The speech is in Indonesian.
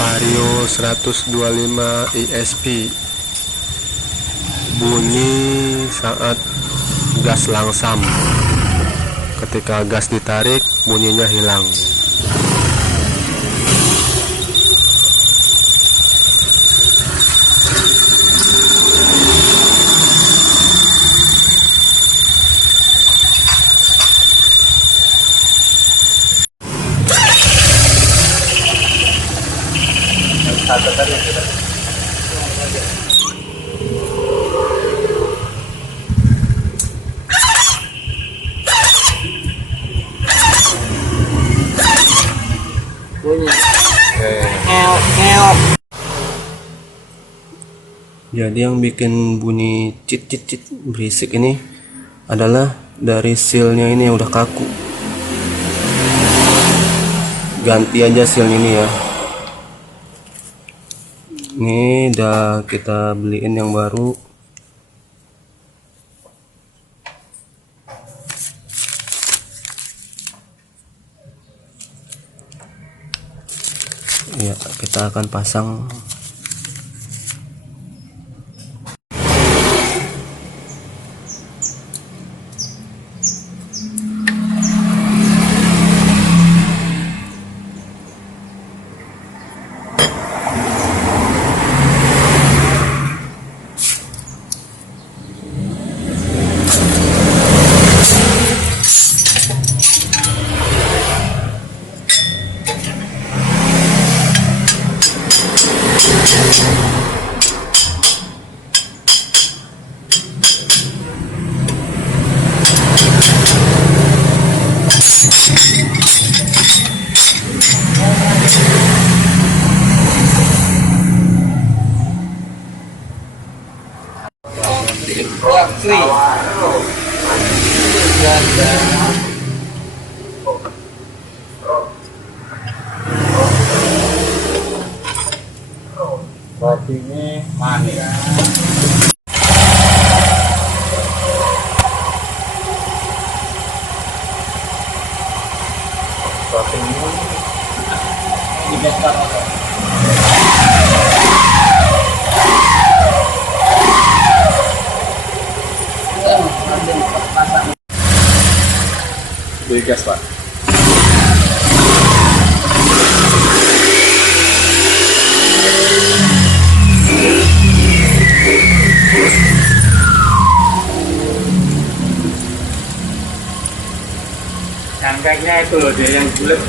Vario 125 ISP bunyi saat gas langsam. Ketika gas ditarik, bunyinya hilang. Satu tadi kita bunyi Jadi yang bikin bunyi cit cit cit berisik ini adalah dari sealnya ini yang udah kaku. Ganti aja seal ini ya. Ini udah kita beliin yang baru. Ya, kita akan pasang. ini manis. Ini besar. Beli gas, Pak. Cangkangnya itu loh, dia yang bulat.